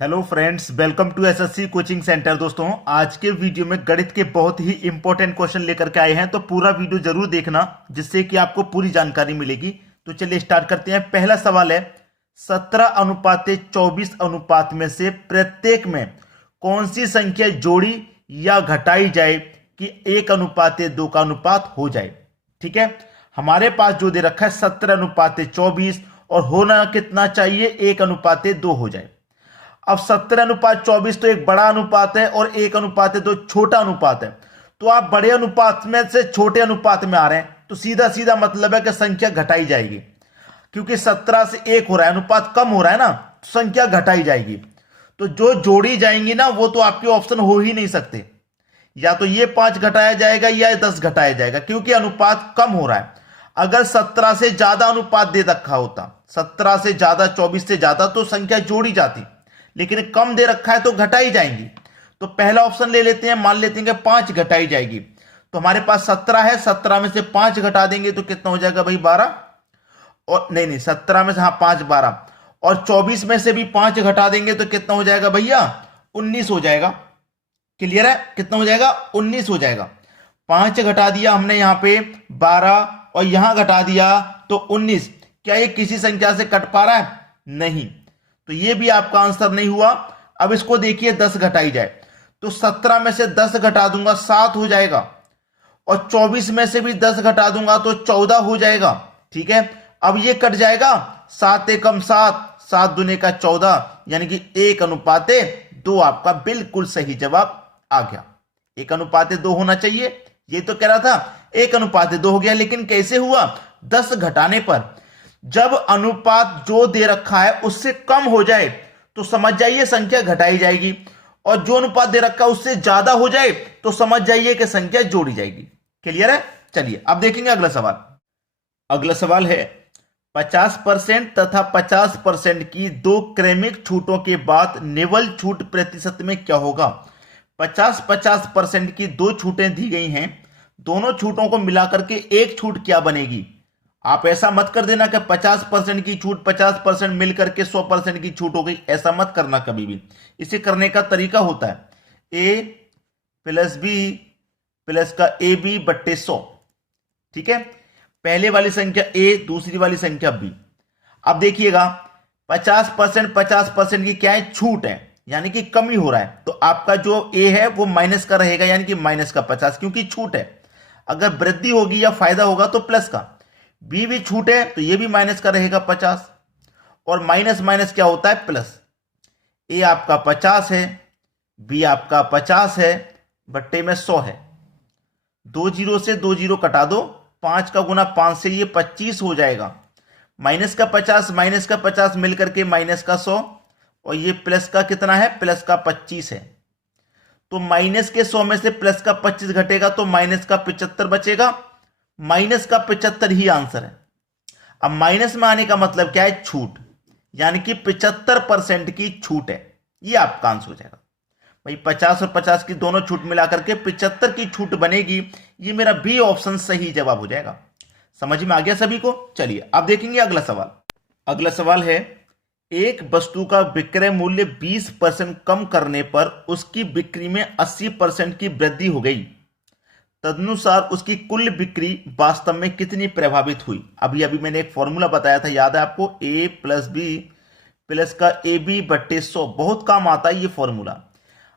Hello friends, welcome to SSC coaching centre. दोस्तों, आज के वीडियो में गणित के बहुत ही इंपॉर्टेंट क्वेश्चन लेकर के आए हैं, तो पूरा वीडियो जरूर देखना जिससे कि आपको पूरी जानकारी मिलेगी। तो चलिए स्टार्ट करते हैं। पहला सवाल है, 17:24 अनुपात में से प्रत्येक में कौन सी संख्या जोड़ी या घटाई जाए कि 1:2 का अनुपात हो जाए। ठीक है, हमारे पास जो दे रखा है 17:24 और होना कितना चाहिए, 1:2 हो जाए। अब 17:24 तो एक बड़ा अनुपात है और 1:2 छोटा अनुपात है। तो आप बड़े अनुपात में से छोटे अनुपात में आ रहे हैं, तो सीधा सीधा मतलब है कि संख्या घटाई जाएगी, क्योंकि 17 से 1 हो रहा है, अनुपात कम हो रहा है ना, तो संख्या घटाई जाएगी। तो जो जोड़ी जाएंगी ना, वो तो आपके ऑप्शन हो ही नहीं सकते। या तो ये 5 घटाया जाएगा या 10 घटाया जाएगा, क्योंकि अनुपात कम हो रहा है। अगर 17 से ज्यादा अनुपात दे रखा होता, 17 से ज्यादा, 24 से ज्यादा, तो संख्या जोड़ी जाती, लेकिन कम दे रखा है तो घटाई जाएंगी। तो पहला ऑप्शन ले लेते हैं, मान लेते हैं कि 5 घटाई जाएगी। तो हमारे पास 17 है, 17 में से 5 घटा देंगे तो कितना हो जाएगा भाई, 12। और नहीं, 17 में से, हाँ 5 12, और 24 में से भी 5 घटा देंगे तो कितना हो जाएगा भैया, 19 हो जाएगा। क्लियर है, कितना हो जाएगा, 19 हो जाएगा। 5 घटा दिया हमने यहां पे 12 और यहां घटा दिया तो 19। क्या ये किसी संख्या से कट पा रहा है? नहीं, तो ये भी आपका आंसर नहीं हुआ। अब इसको देखिए, 10 घटाई जाए तो 17 में से 10 घटा दूंगा 7 हो जाएगा, और 24 में से भी 10 घटा दूंगा तो 14 हो जाएगा। ठीक है, अब ये कट जाएगा, 7 एकम 7, 7 दूने का 14, यानी कि 1:2 आपका बिल्कुल सही जवाब आ गया। 1:2 होना चाहिए, ये तो कह रहा था 1:2 हो गया, लेकिन कैसे हुआ, 10 घटाने पर। जब अनुपात जो दे रखा है उससे कम हो जाए तो समझ जाइए संख्या घटाई जाएगी, और जो अनुपात दे रखा है उससे ज्यादा हो जाए तो समझ जाइए कि संख्या जोड़ी जाएगी। क्लियर है? चलिए अब देखेंगे अगला सवाल। अगला सवाल है, 50% तथा 50% की दो क्रमिक छूटों के बाद निवल छूट प्रतिशत में क्या होगा। 50-50% की दो छूटें दी गई हैं, दोनों छूटों को मिलाकर के एक छूट क्या बनेगी। आप ऐसा मत कर देना कि 50% की छूट 50% मिलकर के 100% की छूट हो गई, ऐसा मत करना कभी भी। इसे करने का तरीका होता है a प्लस बी प्लस का AB/100। ठीक है, पहले वाली संख्या a, दूसरी वाली संख्या b। अब देखिएगा, 50% की क्या है, छूट है, यानी कि कमी हो रहा है। तो आपका जो a है वो माइनस का रहेगा, यानी कि माइनस का 50, क्योंकि छूट है। अगर वृद्धि होगी या फायदा होगा तो प्लस का। बी भी छूट है तो ये भी माइनस का रहेगा 50, और माइनस माइनस क्या होता है, प्लस। ए आपका 50 है, बी आपका 50 है, बट्टे में 100 है। 2 जीरो से 2 जीरो कटा दो, 5 का गुना 5 से ये 25 हो जाएगा। माइनस का 50 मिलकर के माइनस का 100, और ये प्लस का कितना है, प्लस का 25 है। तो माइनस के 100 में से प्लस का 25 घटेगा तो माइनस का 75 बचेगा। माइनस का 75 ही आंसर है। अब माइनस में आने का मतलब क्या है, छूट, यानी कि 75% की छूट है, ये आपका आंसर हो जाएगा भाई। 50 और 50 की दोनों छूट मिलाकर के 75 की छूट बनेगी, ये मेरा बी ऑप्शन सही जवाब हो जाएगा। समझ में आ गया सभी को? चलिए अब देखेंगे अगला सवाल। अगला सवाल है, एक वस्तु का विक्रय मूल्य 20% कम करने पर उसकी बिक्री में 80% की वृद्धि हो गई, तदनुसार उसकी कुल बिक्री वास्तव में कितनी प्रभावित हुई। अभी अभी मैंने एक फॉर्मूला बताया था, याद है आपको, a प्लस बी प्लस का AB/100। बहुत काम आता है ये फॉर्मूला।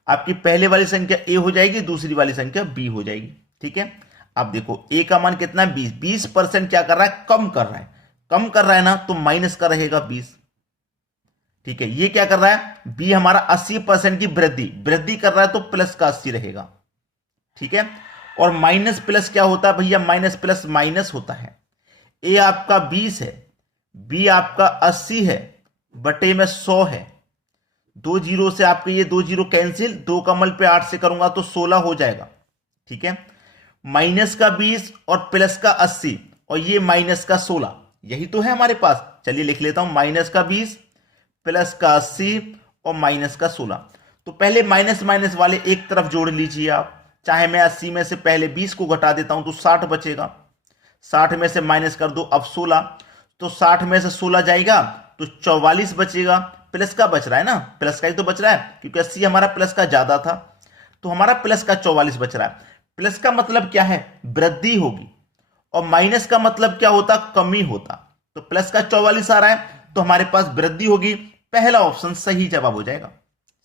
आपकी पहले वाली संख्या a हो जाएगी, दूसरी वाली संख्या b हो जाएगी। ठीक है, अब देखो a का मान कितना है, 20। 20% क्या कर रहा है, कम कर रहा है। कम कर रहा है ना, तो माइनस का रहेगा 20। ठीक है, ये क्या कर रहा है, b हमारा 80% की वृद्धि कर रहा है, तो प्लस का 80 रहेगा। ठीक है, और माइनस प्लस क्या होता है भैया, माइनस प्लस माइनस होता है। ए आपका 20 है, बी आपका 80 है, बटे में 100 है। 2 जीरो से आपके ये 2 जीरो कैंसिल, 2 का मल पे 8 से करूंगा तो 16 हो जाएगा। ठीक है, माइनस का 20 और प्लस का 80, और ये माइनस का 16, यही तो है हमारे पास। चलिए लिख लेता हूं, माइनस का 20 प्लस का 80 और माइनस का 16। तो पहले माइनस माइनस वाले एक तरफ जोड़ लीजिए आप। चाहे मैं 80 में से पहले 20 को घटा देता हूं तो 60 बचेगा। 60 में से माइनस कर दो अब 16, तो 60 में से 16 जाएगा तो 44 बचेगा। प्लस का बच रहा है ना, प्लस का ही तो बच रहा है, क्योंकि 80 हमारा प्लस का ज्यादा था, तो हमारा प्लस का 44 बच रहा है। प्लस का मतलब क्या है, वृद्धि होगी, और माइनस का मतलब क्या होता, कमी होता। तो प्लस का 44 आ रहा है तो हमारे पास वृद्धि होगी, पहला ऑप्शन सही जवाब हो जाएगा।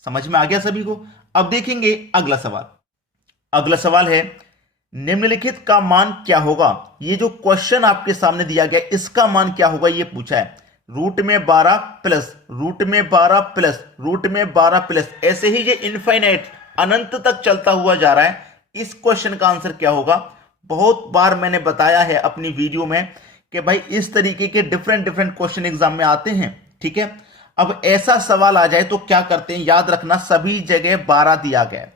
समझ में आ गया सभी को। अब देखेंगे अगला सवाल। अगला सवाल है, निम्नलिखित का मान क्या होगा। ये जो क्वेश्चन आपके सामने दिया गया, इसका मान क्या होगा ये पूछा है। रूट में 12 प्लस, रूट में 12 प्लस, रूट में 12 प्लस, ऐसे ही ये इनफाइनाइट अनंत तक चलता हुआ जा रहा है। इस क्वेश्चन का आंसर क्या होगा। बहुत बार मैंने बताया है अपनी वीडियो में कि भाई इस तरीके के डिफरेंट डिफरेंट क्वेश्चन एग्जाम में आते हैं, ठीक है। अब ऐसा सवाल आ जाए तो क्या करते हैं, याद रखना सभी जगह 12 दिया गया है,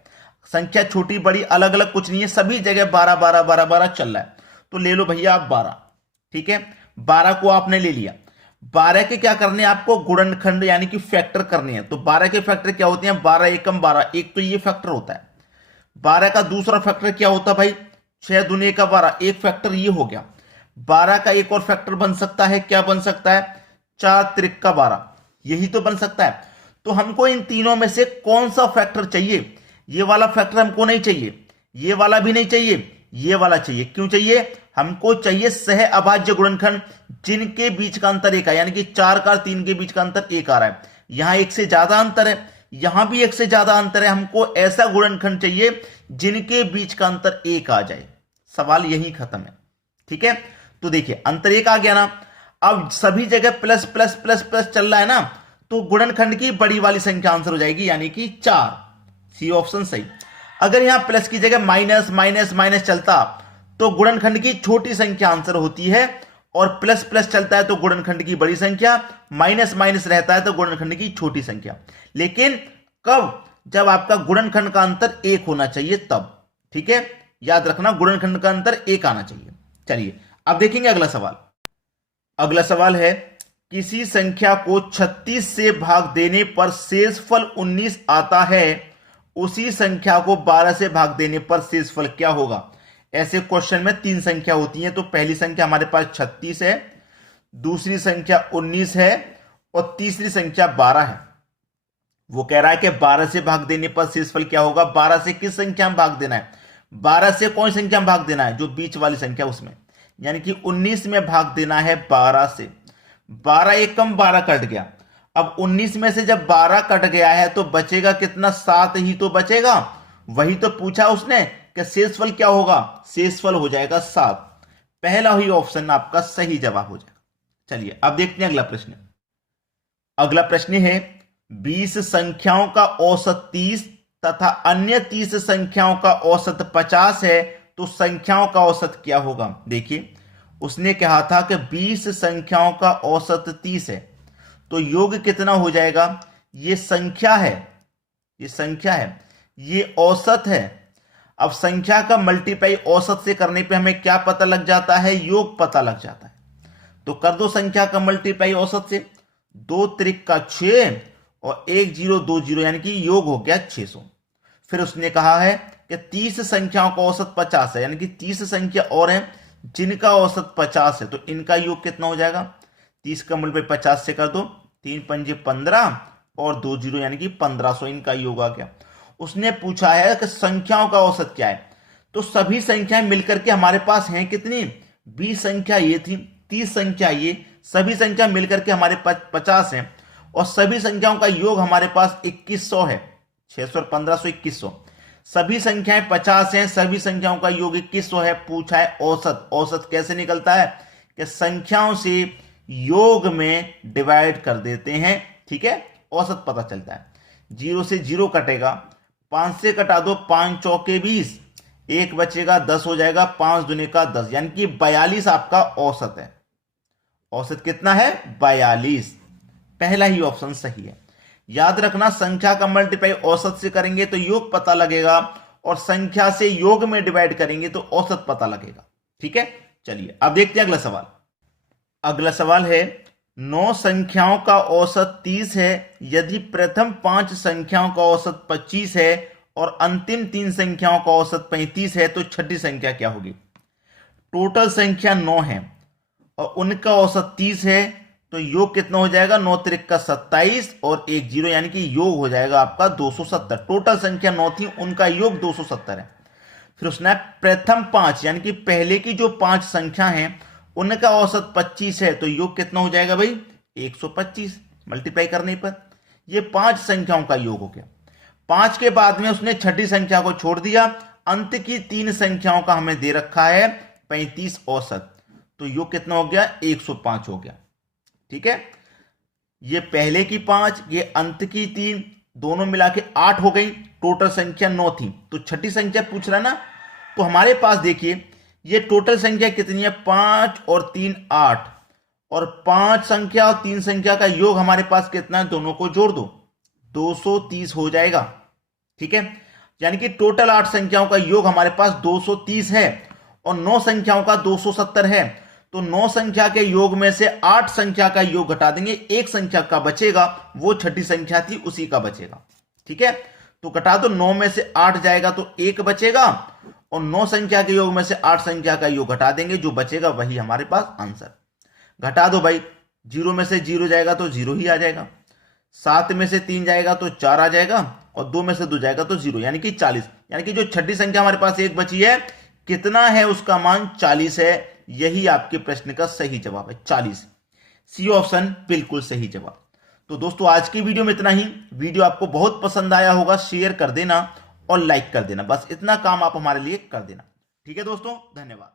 संख्या छोटी बड़ी अलग अलग कुछ नहीं है, सभी जगह 12 12 12 12 चल रहा है। तो ले लो भैया आप 12, ठीक है। 12 को आपने ले लिया, 12 के क्या करने हैं आपको, गुणनखंड यानी कि फैक्टर करने हैं। तो 12 के फैक्टर क्या होते हैं, 12 एकम 12, एक तो ये फैक्टर होता है। 12 का दूसरा फैक्टर क्या होता है भाई, 6 दूनी का 12, एक फैक्टर ये हो गया। 12 का एक और फैक्टर बन सकता है, क्या बन सकता है, 4 त्रिक का 12, यही तो बन सकता है। तो हमको इन तीनों में से कौन सा फैक्टर चाहिए, ये वाला फैक्टर हमको नहीं चाहिए, ये वाला भी नहीं चाहिए, ये वाला चाहिए। क्यों चाहिए, हमको चाहिए सह अभाज्य गुणनखंड जिनके बीच का अंतर एक है, यानी कि 4 का 3 के बीच का अंतर एक आ रहा है। यहां एक से ज्यादा अंतर है, यहां भी एक से ज्यादा अंतर है, हमको ऐसा गुणनखंड चाहिए जिनके बीच का अंतर एक आ जाए। सवाल यही खत्म है, ठीक है। तो देखिए अंतर एक आ गया ना, अब सभी जगह प्लस प्लस प्लस प्लस चल रहा है ना, तो गुणनखंड की बड़ी वाली संख्या आंसर हो जाएगी, यानी कि 4, सी ऑप्शन सही। अगर यहां प्लस की जगह माइनस माइनस माइनस चलता तो गुणनखंड की छोटी संख्या आंसर होती है, और प्लस प्लस चलता है तो गुणनखंड की बड़ी संख्या, माइनस माइनस रहता है तो गुणनखंड की छोटी संख्या। लेकिन कब, जब आपका गुणनखंड का अंतर एक होना चाहिए तब, ठीक है। याद रखना गुणनखंड का अंतर एक आना चाहिए। चलिए अब देखेंगे अगला सवाल। अगला सवाल है, किसी संख्या को 36 से भाग देने पर शेषफल 19 आता है, उसी संख्या को 12 से भाग देने पर शेषफल क्या होगा। ऐसे क्वेश्चन में 3 संख्या होती है, तो पहली संख्या हमारे पास 36 है, दूसरी संख्या 19 है, और तीसरी संख्या 12 है। वो कह रहा है कि 12 से भाग देने पर शेषफल क्या होगा। 12 से किस संख्या में भाग देना है, 12 से कौन सी संख्या में भाग देना है, जो बीच वाली संख्या उसमें, यानी कि 19 में भाग देना है 12 से। 12 एकम 12 कट गया, अब 19 में से जब 12 कट गया है तो बचेगा कितना, 7 ही तो बचेगा। वही तो पूछा उसने कि शेषफल क्या होगा, शेषफल हो जाएगा 7। पहला ही ऑप्शन आपका सही जवाब हो जाएगा। चलिए अब देखते हैं अगला प्रश्न। अगला प्रश्न है, 20 संख्याओं का औसत 30 तथा अन्य 30 संख्याओं का औसत 50 है, तो संख्याओं का औसत क्या होगा। देखिए उसने कहा था कि 20 संख्याओं का औसत 30 है, तो योग कितना हो जाएगा, ये संख्या है, ये संख्या है, ये औसत है। अब संख्या का मल्टीप्लाई औसत से करने पे हमें क्या पता लग जाता है, योग पता लग जाता है। तो कर दो संख्या का मल्टीप्लाई औसत से, 2 त्रिक का 6 और 1 0 2 0, यानी कि योग हो गया 600। फिर उसने कहा है कि 30 संख्याओं का औसत 50 है, यानी कि 30 संख्या और है जिनका औसत 50 है, तो इनका योग कितना हो जाएगा, 30 का मल्टीप्लाई 50 से कर दो, 3 पंजे 15 और 2 0, यानी कि 1500, इनका योग आ गया। उसने पूछा है कि संख्याओं का औसत क्या है, तो सभी संख्याएं मिलकर के हमारे पास हैं कितनी, 20 संख्या ये थी, 30 संख्या ये, सभी संख्या मिलकर के हमारे पास 50 है, और सभी संख्याओं का योग हमारे पास 2100 है, 600 और 1500 2100। सभी संख्याएं 50 हैं, सभी संख्याओं का योग 2100 है। पूछा है औसत, औसत कैसे निकलता है कि संख्याओं से योग में डिवाइड कर देते हैं, ठीक है, औसत पता चलता है। 0 से 0 कटेगा, 5 से कटा दो, 5 चौके 20, 1 बचेगा 10 हो जाएगा, 5 दूने का 10, यानी कि 42 आपका औसत है। औसत कितना है, 42। पहला ही ऑप्शन सही है। याद रखना संख्या का मल्टीप्लाई औसत से करेंगे तो योग पता लगेगा, और संख्या से योग में डिवाइड करेंगे तो औसत पता लगेगा, ठीक है। चलिए अब देखते हैं अगला सवाल। अगला सवाल है, 9 संख्याओं का औसत 30 है, यदि प्रथम 5 संख्याओं का औसत 25 है और अंतिम 3 संख्याओं का औसत 35 है, तो छठी संख्या क्या होगी। टोटल संख्या 9 है और उनका औसत 30 है, तो योग कितना हो जाएगा, 9 त्रिक का 27 और 1 0, यानी कि योग हो जाएगा आपका 270। टोटल संख्या 9 थी, उनका योग 270 है। फिर उसने प्रथम 5 यानी कि पहले की जो 5 संख्या है उनका औसत 25 है, तो योग कितना हो जाएगा भाई, 125 मल्टीप्लाई करने पर ये 5 संख्याओं का योग हो गया। 5 के बाद में उसने छठी संख्या को छोड़ दिया, अंत की 3 संख्याओं का हमें दे रखा है 35 औसत, तो योग कितना हो गया, 105 हो गया। ठीक है, ये पहले की 5, ये अंत की 3, दोनों मिला के 8 हो गई। टोटल संख्या 9 थी, तो छठी संख्या पूछ रहा ना, तो हमारे पास देखिए ये टोटल संख्या कितनी है, 5 और 3 8, और 5 संख्या और 3 संख्या का योग हमारे पास कितना है, दोनों को जोड़ दो 230 हो जाएगा। ठीक है, यानी कि टोटल 8 संख्याओं का योग हमारे पास 230 है और 9 संख्याओं का 270 है। तो 9 संख्या के योग में से 8 संख्या का योग घटा देंगे, एक संख्या का बचेगा, वो छठी संख्या थी उसी का बचेगा। ठीक है, तो घटा दो, 9 में से 8 जाएगा तो 1 बचेगा, और 9 संख्या के योग में से 8 संख्या का योग घटा देंगे, जो बचेगा वही हमारे पास आंसर। घटा दो भाई, 0 में से 0 जाएगा तो 0 ही आ जाएगा, 7 में से 3 जाएगा तो 4 आ जाएगा, और 2 में से 2 जाएगा तो 0, यानी कि 40। यानी कि जो छठी संख्या हमारे पास एक बची है, कितना है उसका मान, 40 है। यही आपके प्रश्न का सही जवाब है, 40। सी ऑप्शन बिल्कुल सही जवाब। तो दोस्तों आज की वीडियो में इतना ही। वीडियो आपको बहुत पसंद आया होगा, शेयर कर देना और लाइक कर देना, बस इतना काम आप हमारे लिए कर देना। ठीक है दोस्तों, धन्यवाद।